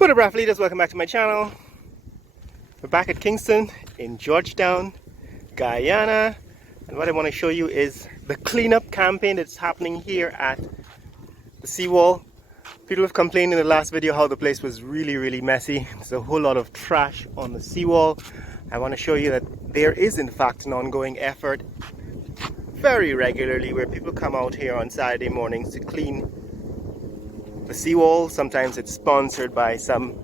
What up, athletes? Welcome back to my channel. We're back at Kingston in Georgetown, Guyana, and what I want to show you is the cleanup campaign that's happening here at the seawall. People have complained in the last video how the place was really messy. There's a whole lot of trash on the seawall. I want to show you that there is in fact an ongoing effort very regularly where people come out here on Saturday mornings to clean the seawall. Sometimes it's sponsored by some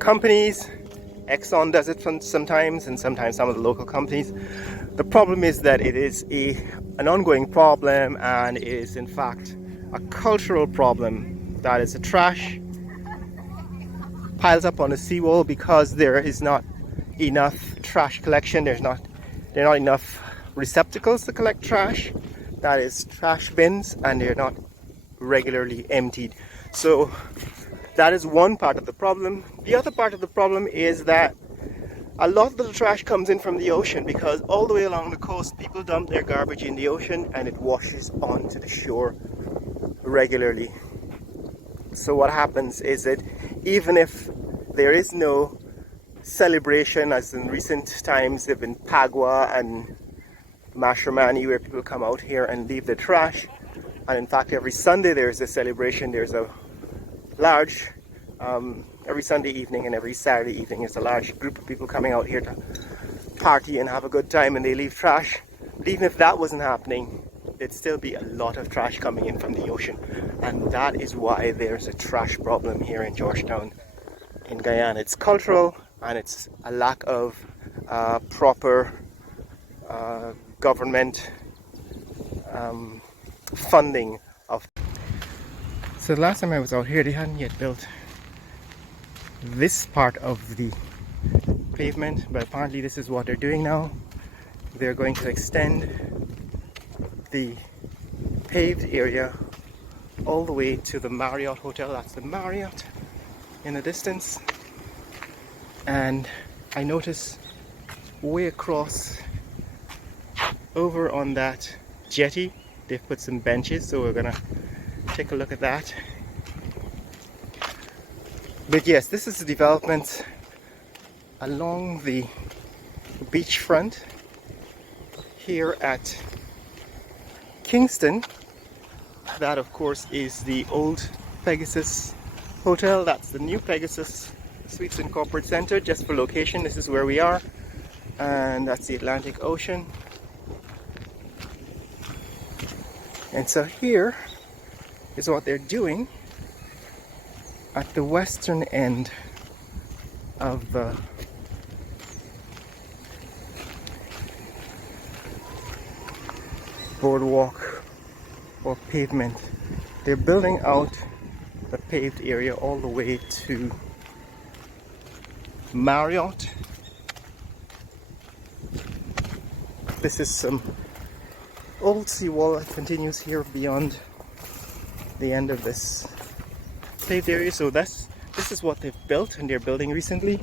companies. Exxon does it sometimes, and sometimes some of the local companies. The problem is that it is an ongoing problem, and it is in fact a cultural problem. That is, the trash piles up on the seawall because there is not enough trash collection. There are not enough receptacles to collect trash. That is, trash bins, and they're not regularly emptied. So that is one part of the problem. The other part of the problem is that a lot of the trash comes in from the ocean, because all the way along the coast people dump their garbage in the ocean and it washes onto the shore regularly. So what happens is that even if there is no celebration, as in recent times they've been Pagua and Mashramani, where people come out here and leave their trash, and in fact every Sunday there's a celebration. There's a large every Sunday evening and every Saturday evening there's a large group of people coming out here to party and have a good time, and they leave trash. But even if that wasn't happening, there'd still be a lot of trash coming in from the ocean, and that is why there's a trash problem here in Georgetown in Guyana. It's cultural, and it's a lack of proper government funding of. So the last time I was out here, they hadn't yet built this part of the pavement, but apparently this is what they're doing now. They're going to extend the paved area all the way to the Marriott Hotel. That's the Marriott in the distance. And I noticed way across over on that jetty they've put some benches, so we're gonna take a look at that. But yes, this is the development along the beachfront here at Kingston. That of course is the old Pegasus Hotel. That's the new Pegasus Suites and Corporate Center. Just for location, this is where we are, and that's the Atlantic Ocean. And so here is what they're doing at the western end of the boardwalk or pavement. They're building out the paved area all the way to Marriott. This is some old seawall that continues here beyond the end of this paved area. So this is what they've built, and they're building recently.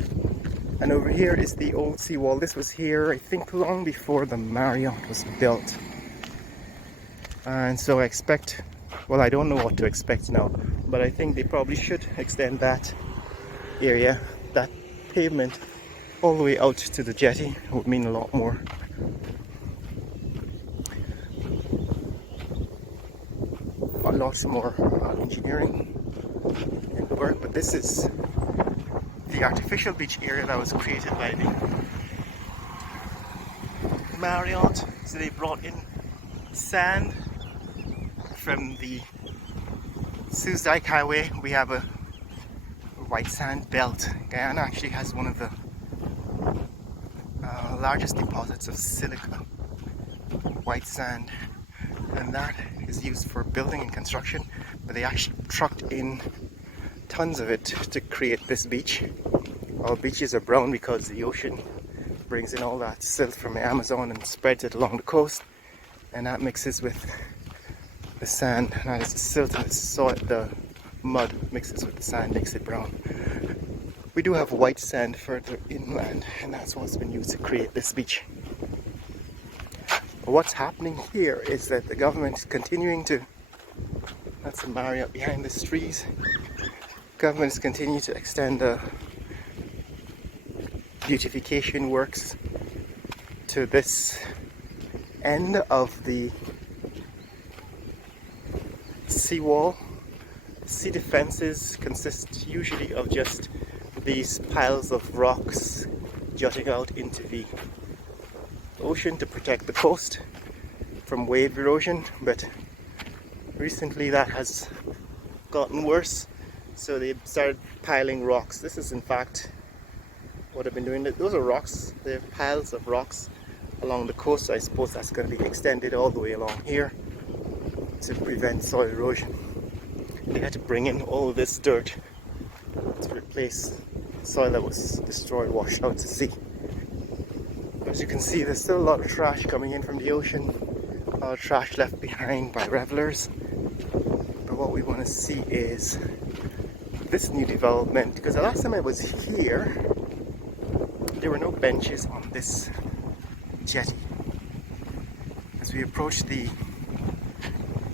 And over here is the old seawall. This was here, I think, long before the Marriott was built. And so I expect, well, I don't know what to expect now, but I think they probably should extend that area, that pavement, all the way out to the jetty. It would mean a lot more. A lot more engineering and work. But this is the artificial beach area that was created by the Marriott. So they brought in sand from the Suzdike Highway. We have a white sand belt. Guyana actually has one of the largest deposits of silica white sand, and that is used for building and construction. But they actually trucked in tons of it to create this beach. All beaches are brown because the ocean brings in all that silt from the Amazon and spreads it along the coast, and that mixes with the sand. That is the silt and the soil, the mud mixes with the sand, makes it brown. We do have white sand further inland, and that's what's been used to create this beach. But what's happening here is that the government is continuing to, that's the Marriott behind these trees, Governments continue to extend the beautification works to this end of the seawall. Sea defenses consist usually of just these piles of rocks jutting out into the ocean to protect the coast from wave erosion, but recently that has gotten worse, so they started piling rocks. This is in fact what I've been doing. Those are rocks, they're piles of rocks along the coast, so I suppose that's going to be extended all the way along here to prevent soil erosion. They had to bring in all this dirt to replace soil that was destroyed, washed out to sea. As you can see, there's still a lot of trash coming in from the ocean, a lot of trash left behind by revelers. But what we want to see is this new development, because the last time I was here, there were no benches on this jetty. As we approach the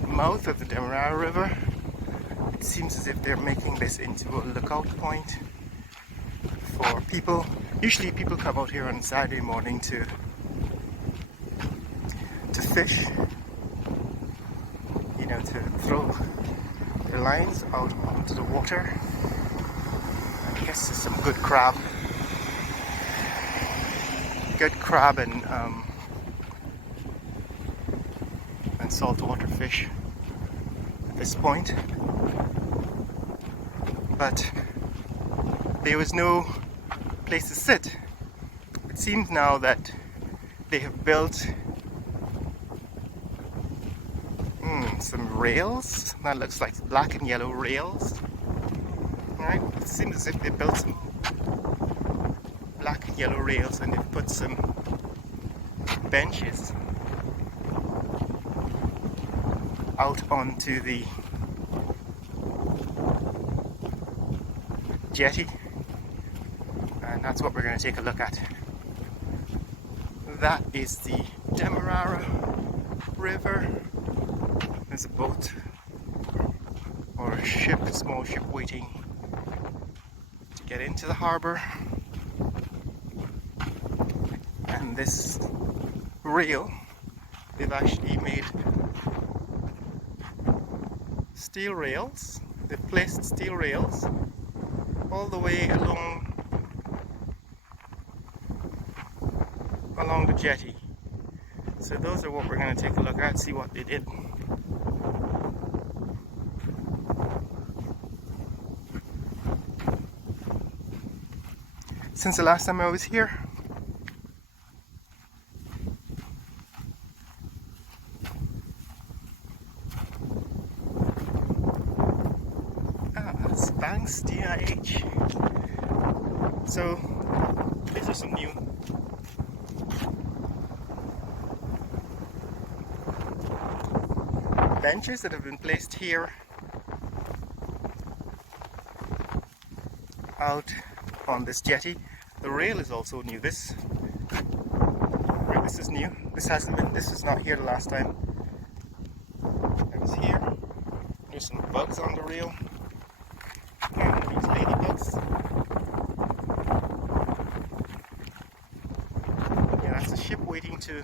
mouth of the Demerara River, it seems as if they're making this into a lookout point for people. Usually people come out here on Saturday morning to fish, you know, to throw their lines out onto the water. I guess there's some good crab and saltwater fish at this point. But there was no place to sit. It seems now that they have built some rails. That looks like black and yellow rails. Alright, it seems as if they built some black and yellow rails and they've put some benches out onto the jetty, and that's what we're going to take a look at. That is the Demerara River. There's a boat or a ship, a small ship waiting to get into the harbour. And this rail, they've actually made steel rails. They've placed steel rails all the way along the jetty. So those are what we're going to take a look at, see what they did. Since the last time I was here, it's Banks DIH. So these are some new benches that have been placed here out on this jetty. The rail is also new. This is new. This was not here the last time I was here. There's some bugs on the rail. And these ladybugs. Yeah, that's a ship waiting to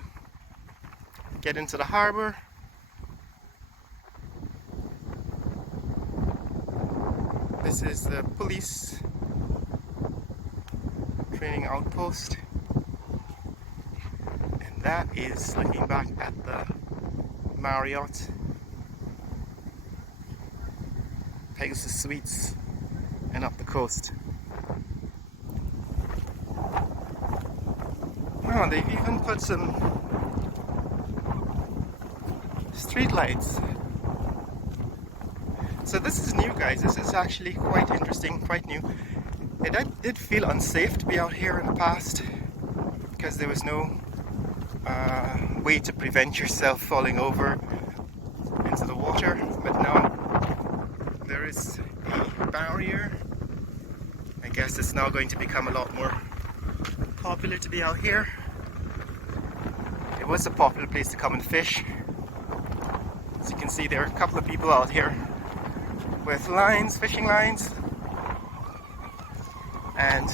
get into the harbour. This is the police training outpost, and that is looking back at the Marriott Pegasus Suites and up the coast. Oh, they've even put some street lights. So this is new, guys. This is actually quite interesting, quite new. It did feel unsafe to be out here in the past because there was no way to prevent yourself falling over into the water, but now there is a barrier. I guess it's now going to become a lot more popular to be out here. It was a popular place to come and fish. As you can see, there are a couple of people out here with lines, fishing lines. And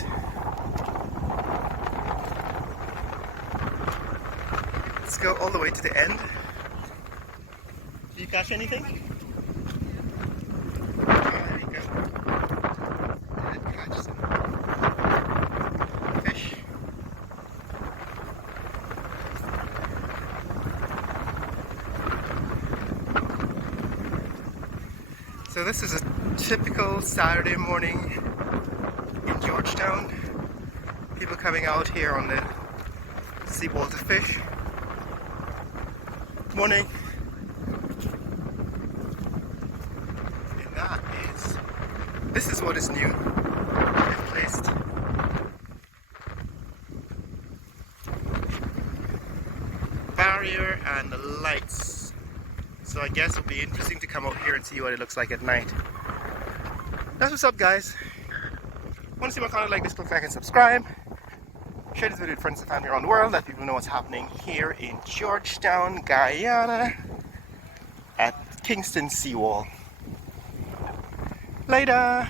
let's go all the way to the end. Did you catch anything? There you go. Did catch some fish. So this is a typical Saturday morning in Georgetown. People coming out here on the seawall to fish. Morning. And that is, this is what is new. They've placed barrier and the lights. So I guess it'll be interesting to come out here and see what it looks like at night. That's what's up, guys. Want to see more content like this, click like and subscribe. Share this video with friends and family around the world. Let people know what's happening here in Georgetown, Guyana, at Kingston Seawall. Later!